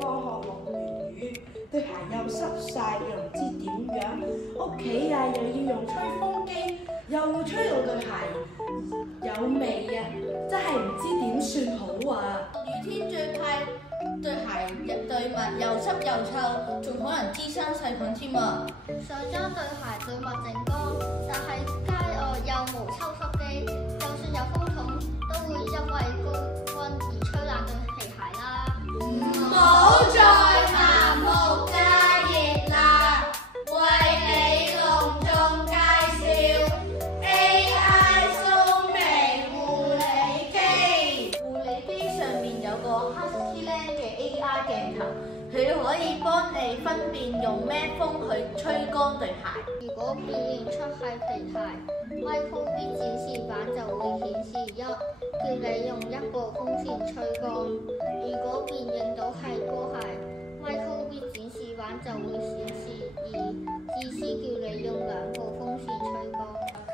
放學落完雨，對鞋又濕晒，又唔知點樣。屋企又要用吹風機，又吹到對鞋有味啊！真係唔知點算好啊！雨天最怕對鞋對襪又濕又臭，仲可能滋生細菌添啊！想將對鞋對襪整乾，但係街外又無抽濕機，就算有風筒，都會因為高溫而吹爛對皮鞋啦。唔好再盲目加熱啦！為你隆重介紹 AI 蘇眉護理機。護理機上面有個 HuskyLand 嘅 AI 鏡頭，佢可以幫你分辨用咩風去吹乾對鞋。如果辨認出係皮鞋，Micro-V 展示板就會顯示1，叫你用1個風扇吹乾；如果辨認到係波鞋，Micro-V 展示板就會顯示2，意思叫你用2個風扇吹乾。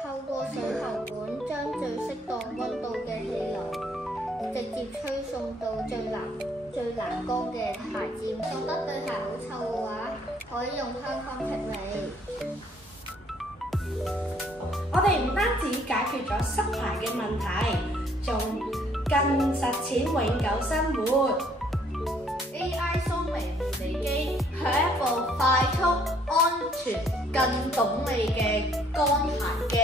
透過水喉管將最適當溫度嘅氣流直接吹送到最難乾嘅鞋墊。覺得對鞋好臭嘅話，可以用香薰剔味。我哋唔單止解決咗濕鞋嘅問題，仲更實踐永久生活。AI 蘇眉護理機係一部快速、安全、更懂味嘅乾鞋機。